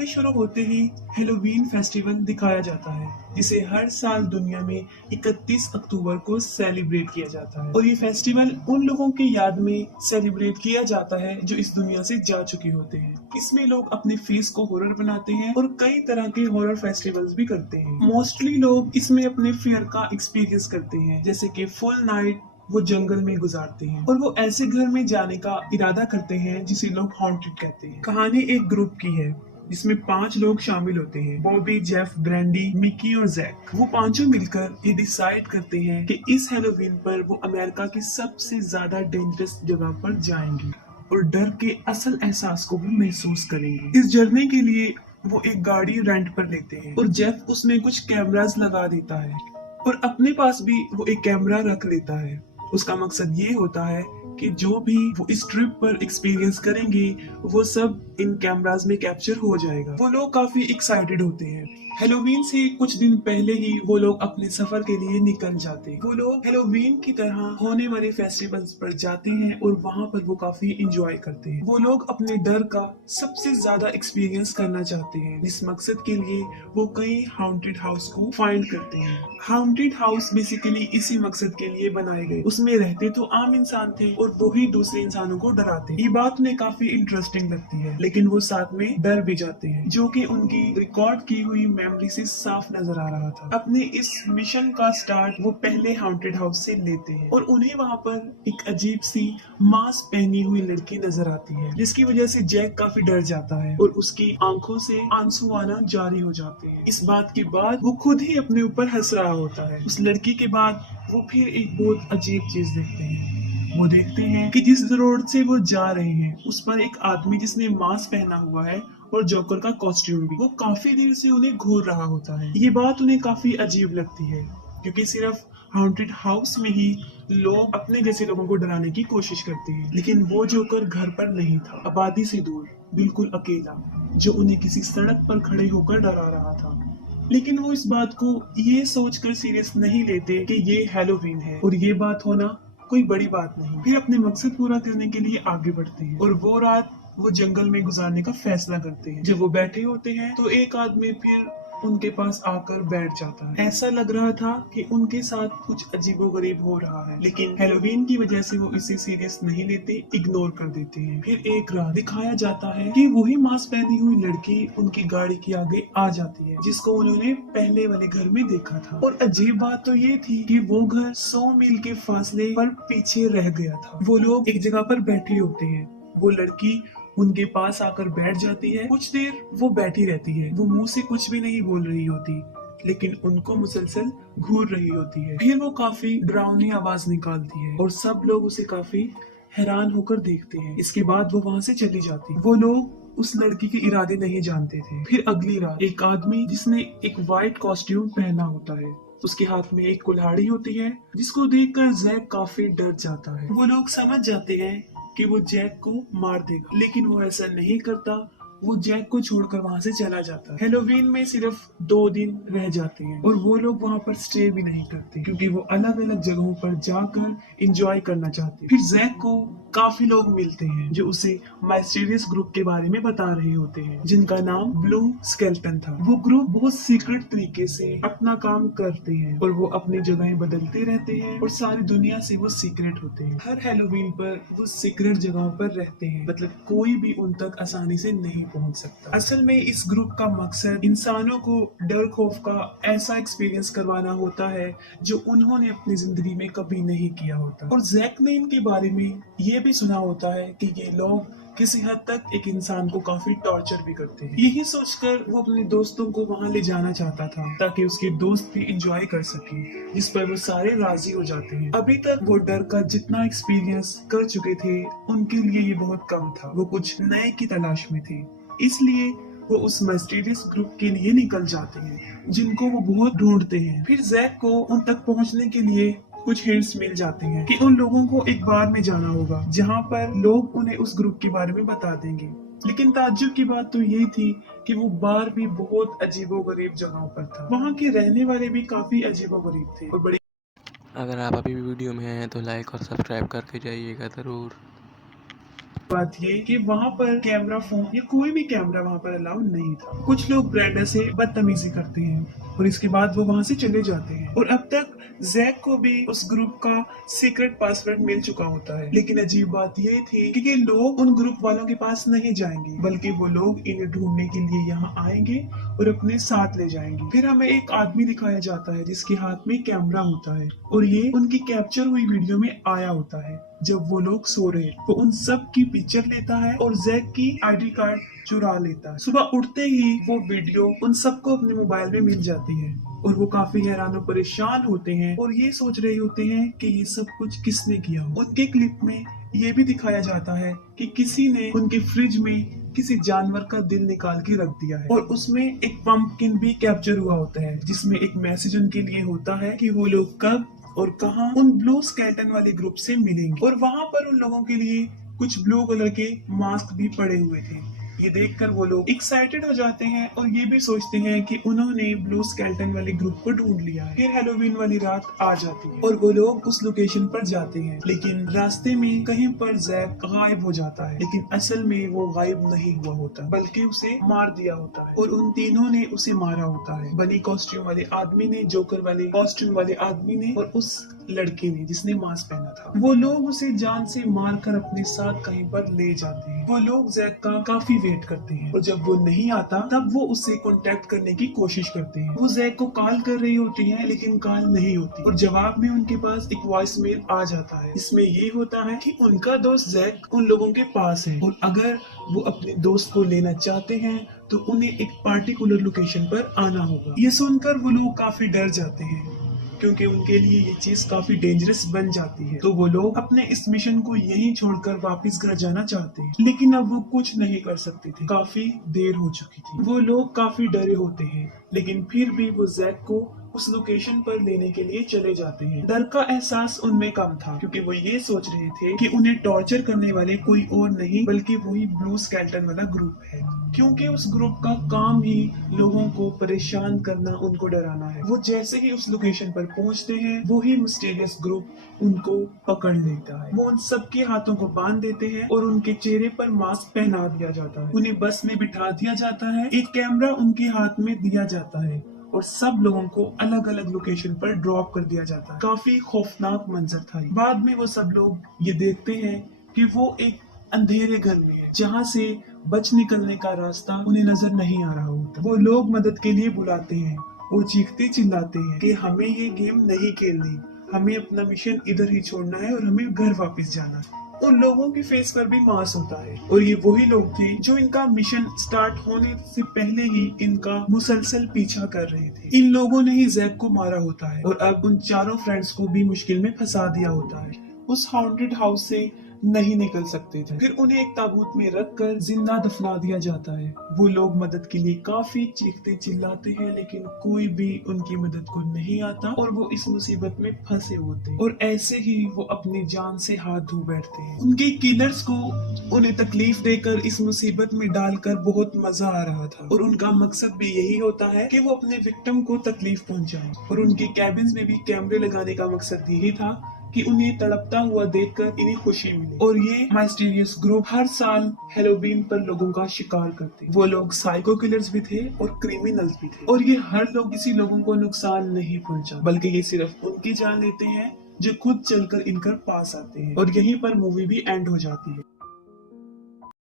Movie शुरू होते ही Halloween festival दिखाया जाता है, जिसे हर साल दुनिया में 31 अक्टूबर को सेलिब्रेट किया जाता है। और ये फेस्टिवल उन लोगों की याद में सेलिब्रेट किया जाता है जो इस दुनिया से जा चुके होते हैं। इसमें लोग अपने फेस को हॉरर बनाते हैं और कई तरह के हॉरर फेस्टिवल्स भी करते हैं। मोस्टली लोग इसमें अपने फियर का एक्सपीरियंस करते हैं, जैसे कि फुल नाइट वो जंगल में गुजारते हैं और वो ऐसे घर में जाने का इरादा करते हैं जिसे लोग हॉन्टेड कहते हैं। कहानी एक ग्रुप की है जिसमें 5 लोग शामिल होते हैं, बॉबी, जेफ, ब्रैंडी, मिकी और जैक। वो पांचों मिलकर ये डिसाइड करते हैं कि इस हेलोवीन पर वो अमेरिका की सबसे ज्यादा डेंजरस जगह पर जाएंगे और डर के असल एहसास को भी महसूस करेंगे। इस जर्नी के लिए वो एक गाड़ी रेंट पर लेते हैं और जेफ उसमें कुछ कैमरास लगा देता है और अपने पास भी वो एक कैमरा रख लेता है। उसका मकसद ये होता है कि जो भी वो इस ट्रिप पर एक्सपीरियंस करेंगे वो सब इन कैमरास में कैप्चर हो जाएगा। वो लोग काफी एक्साइटेड होते हैं। हेलोवीन से कुछ दिन पहले ही वो लोग अपने सफर के लिए निकल जाते हैं। वो लोग हेलोवीन की तरह होने वाले फेस्टिवल्स पर जाते हैं और वहाँ पर वो काफी इंजॉय करते हैं। वो लोग अपने डर का सबसे ज्यादा एक्सपीरियंस करना चाहते हैं, जिस मकसद के लिए वो कई हाउंटेड हाउस को फाइंड करते हैं। हाउंटेड हाउस बेसिकली इसी मकसद के लिए बनाए गए। उसमें रहते तो आम इंसान थे और वो ही दूसरे इंसानों को डराते। ये बात उन्हें काफी इंटरेस्टिंग लगती है, लेकिन वो साथ में डर भी जाते हैं, जो कि उनकी रिकॉर्ड की हुई मेमोरी से साफ नजर आ रहा था। अपने इस मिशन का स्टार्ट वो पहले हाउंटेड हाउस से लेते हैं और उन्हें वहाँ पर एक अजीब सी मास्क पहनी हुई लड़की नजर आती है, जिसकी वजह से जैक काफी डर जाता है और उसकी आंखों से आंसू आना जारी हो जाते हैं। इस बात के बाद वो खुद ही अपने ऊपर हंस रहा होता है। उस लड़की के बाद वो फिर एक बहुत अजीब चीज देखते हैं। वो देखते हैं कि जिस रोड से वो जा रहे हैं उस पर एक आदमी जिसने मास्क पहना हुआ है और जोकर का कॉस्ट्यूम भी, वो काफी देर से उन्हें घूर रहा होता है। ये बात उन्हें काफी अजीब लगती है, क्योंकि सिर्फ हाउंटेड हाउस में ही लोग अपने जैसे लोगों को डराने की कोशिश करते हैं, लेकिन वो जोकर घर पर नहीं था, आबादी से दूर, बिल्कुल अकेला, जो उन्हें किसी सड़क पर खड़े होकर डरा रहा था। लेकिन वो इस बात को ये सोचकर सीरियस नहीं लेते कि ये हेलोवीन है और ये बात होना कोई बड़ी बात नहीं। फिर अपने मकसद पूरा करने के लिए आगे बढ़ते हैं और वो रात वो जंगल में गुजारने का फैसला करते हैं। जब वो बैठे होते हैं तो एक आदमी फिर उनके पास आकर बैठ जाता है। ऐसा लग रहा था कि उनके साथ कुछ अजीबोगरीब हो रहा है, लेकिन हेलोवीन की वजह से वो इसे सीरियस नहीं लेते, इग्नोर कर देते हैं। फिर एक रात दिखाया जाता है कि वही मास्क पहनी हुई लड़की उनकी गाड़ी के आगे आ जाती है, जिसको उन्होंने पहले वाले घर में देखा था। और अजीब बात तो ये थी कि वो घर 100 मील के फासले पर पीछे रह गया था। वो लोग एक जगह पर बैठे होते हैं, वो लड़की उनके पास आकर बैठ जाती है। कुछ देर वो बैठी रहती है, वो मुंह से कुछ भी नहीं बोल रही होती, लेकिन उनको मुसलसल घूर रही होती है। फिर वो काफी डरावनी आवाज निकालती है और सब लोग उसे काफी हैरान होकर देखते हैं। इसके बाद वो वहाँ से चली जाती है। वो लोग उस लड़की के इरादे नहीं जानते थे। फिर अगली रात एक आदमी जिसने एक वाइट कॉस्ट्यूम पहना होता है, उसके हाथ में एक कुल्हाड़ी होती है, जिसको देखकर जैक काफी डर जाता है। वो लोग समझ जाते हैं कि वो जैक को मार देगा, लेकिन वो ऐसा नहीं करता। वो जैक को छोड़कर वहाँ से चला जाता है। हेलोवीन में सिर्फ 2 दिन रह जाते हैं और वो लोग वहाँ पर स्टे भी नहीं करते, क्योंकि वो अलग अलग जगहों पर जाकर एंजॉय करना चाहते हैं। फिर जैक को काफी लोग मिलते हैं जो उसे माइस्टीरियस ग्रुप के बारे में बता रहे होते हैं, जिनका नाम ब्लू स्केल्टन था। वो ग्रुप बहुत सीक्रेट तरीके से अपना काम करते हैं और वो अपनी जगहें बदलते रहते हैं और सारी दुनिया से वो सीक्रेट होते हैं। हर हेलोवीन पर वो सीक्रेट जगहों पर रहते हैं, मतलब कोई भी उन तक आसानी से नहीं पहुंच सकता। असल में इस ग्रुप का मकसद इंसानों को डर खौफ का ऐसा एक्सपीरियंस करवाना होता है जो उन्होंने अपनी जिंदगी में कभी नहीं किया होता। और जैक ने इनके बारे में ये भी सुना होता है कि ये लोग किसी हद तक एक इंसान को काफी टॉर्चर भी करते हैं। यही सोचकर वो अपने दोस्तों को वहाँ ले जाना चाहता था ताकि उसके दोस्त भी इंजॉय कर सके, जिस पर वो सारे राजी हो जाते हैं। अभी तक वो डर का जितना एक्सपीरियंस कर चुके थे उनके लिए ये बहुत कम था। वो कुछ नए की तलाश में थे, इसलिए वो उस मिस्टीरियस ग्रुप के लिए निकल जाते हैं जिनको वो बहुत ढूंढते हैं। फिर जैक को उन तक पहुंचने के लिए कुछ हिंट्स मिल जाते हैं कि उन लोगों को एक बार में जाना होगा जहां पर लोग उन्हें उस ग्रुप के बारे में बता देंगे। लेकिन ताज्जुब की बात तो ये थी कि वो बार भी बहुत अजीबोगरीब जगहों पर था। वहाँ के रहने वाले भी काफी अजीबोगरीब थे और बड़ी। अगर आप अभी भी वीडियो में हैं तो लाइक और सब्सक्राइब करके जाइएगा ज़रूर। बात ये कि वहाँ पर कैमरा फोन या कोई भी कैमरा वहाँ पर अलाउ नहीं था। कुछ लोग ब्रेंडा से बदतमीजी करते हैं और इसके बाद वो वहाँ से चले जाते हैं और अब तक जैक को भी उस ग्रुप का सीक्रेट पासवर्ड मिल चुका होता है। लेकिन अजीब बात ये थी कि ये लोग उन ग्रुप वालों के पास नहीं जाएंगे, बल्कि वो लोग इन्हें ढूंढने के लिए यहाँ आएंगे और अपने साथ ले जाएंगे। फिर हमें एक आदमी दिखाया जाता है जिसके हाथ में कैमरा होता है और ये उनकी कैप्चर हुई वीडियो में आया होता है। जब वो लोग सो रहे हैं वो उन सब की पिक्चर लेता है और जैक की आईडी कार्ड चुरा लेता है। सुबह उठते ही वो वीडियो उन सबको अपने मोबाइल में मिल जाती है और वो काफी हैरान और परेशान होते हैं और ये सोच रहे होते हैं कि ये सब कुछ किसने किया। उनके क्लिप में ये भी दिखाया जाता है कि किसी ने उनके फ्रिज में किसी जानवर का दिल निकाल के रख दिया है और उसमें एक पंपकिन भी कैप्चर हुआ होता है जिसमें एक मैसेज उनके लिए होता है कि वो लोग कब और कहां उन ब्लू स्केलेटन वाले ग्रुप से मिलेंगे। और वहां पर उन लोगों के लिए कुछ ब्लू कलर के मास्क भी पड़े हुए थे। ये देखकर वो लोग एक्साइटेड हो जाते हैं और ये भी सोचते हैं कि उन्होंने ब्लू स्केलेटन वाले ग्रुप को ढूंढ लिया है। फिर हैलोवीन वाली रात आ जाती है और वो लोग उस लोकेशन पर जाते हैं, लेकिन रास्ते में कहीं पर जैक गायब हो जाता है। लेकिन असल में वो गायब नहीं हुआ होता, बल्कि उसे मार दिया होता है और उन तीनों ने उसे मारा होता है। बनी कॉस्ट्यूम वाले आदमी ने, जोकर वाले कॉस्ट्यूम वाले आदमी ने और उस लड़के ने जिसने मास्क पहना था। वो लोग उसे जान से मारकर अपने साथ कहीं पर ले जाते हैं। वो लोग जैक का काफी वेट करते हैं और जब वो नहीं आता तब वो उससे कांटेक्ट करने की कोशिश करते हैं। वो जैक को कॉल कर रही होती है लेकिन कॉल नहीं होती और जवाब में उनके पास एक वॉइस मेल आ जाता है। इसमें ये होता है कि उनका दोस्त जैक उन लोगों के पास है और अगर वो अपने दोस्त को लेना चाहते हैं तो उन्हें एक पार्टिकुलर लोकेशन पर आना होगा। ये सुनकर वो लोग काफी डर जाते हैं क्योंकि उनके लिए ये चीज काफी डेंजरस बन जाती है। तो वो लोग अपने इस मिशन को यहीं छोड़कर वापस घर जाना चाहते हैं, लेकिन अब वो कुछ नहीं कर सकते थे, काफी देर हो चुकी थी। वो लोग काफी डरे होते हैं, लेकिन फिर भी वो जैक को उस लोकेशन पर लेने के लिए चले जाते हैं। डर का एहसास उनमें कम था क्योंकि वो ये सोच रहे थे कि उन्हें टॉर्चर करने वाले कोई और नहीं बल्कि वही ब्लू स्केलेटन वाला ग्रुप है, क्योंकि उस ग्रुप का काम ही लोगों को परेशान करना, उनको डराना है। वो जैसे ही उस लोकेशन पर पहुंचते हैं वही मिस्टीरियस ग्रुप उनको पकड़ लेता है। वो उन सबके हाथों को बांध देते हैं और उनके चेहरे पर मास्क पहना दिया जाता है। उन्हें बस में बिठा दिया जाता है, एक कैमरा उनके हाथ में दिया जाता है और सब लोगों को अलग अलग लोकेशन पर ड्रॉप कर दिया जाता है। काफी खौफनाक मंजर था। बाद में वो सब लोग ये देखते हैं कि वो एक अंधेरे घर में है जहाँ से बच निकलने का रास्ता उन्हें नजर नहीं आ रहा होता। वो लोग मदद के लिए बुलाते हैं और चीखते चिल्लाते हैं कि हमें ये गेम नहीं खेलनी, हमें अपना मिशन इधर ही छोड़ना है और हमें घर वापस जाना है। उन लोगों के फेस पर भी मास्क होता है और ये वही लोग थे जो इनका मिशन स्टार्ट होने से पहले ही इनका मुसलसल पीछा कर रहे थे। इन लोगों ने ही जैक को मारा होता है और अब उन चारों फ्रेंड्स को भी मुश्किल में फंसा दिया होता है। उस हॉन्टेड हाउस से नहीं निकल सकते थे। फिर उन्हें एक ताबूत में रखकर जिंदा दफना दिया जाता है। वो लोग मदद के लिए काफी चीखते चिल्लाते हैं, लेकिन कोई भी उनकी मदद को नहीं आता और वो इस मुसीबत में फंसे होते हैं और ऐसे ही वो अपनी जान से हाथ धो बैठते हैं। उनके किलर्स को उन्हें तकलीफ देकर इस मुसीबत में डालकर बहुत मजा आ रहा था और उनका मकसद भी यही होता है कि वो अपने विक्टिम को तकलीफ पहुंचाएं। और उनके कैबिन्स में भी कैमरे लगाने का मकसद यही था कि उन्हें तड़पता हुआ देखकर इन्हें खुशी मिले। और ये मिस्टीरियस ग्रुप हर साल हैलोवीन पर लोगों का शिकार करते। वो लोग साइको किलर्स भी थे और क्रिमिनल्स भी थे और ये हर लोग किसी लोगों को नुकसान नहीं पहुंचा, बल्कि ये सिर्फ उनकी जान लेते हैं जो खुद चलकर इनकर पास आते हैं। और यहीं पर मूवी भी एंड हो जाती है।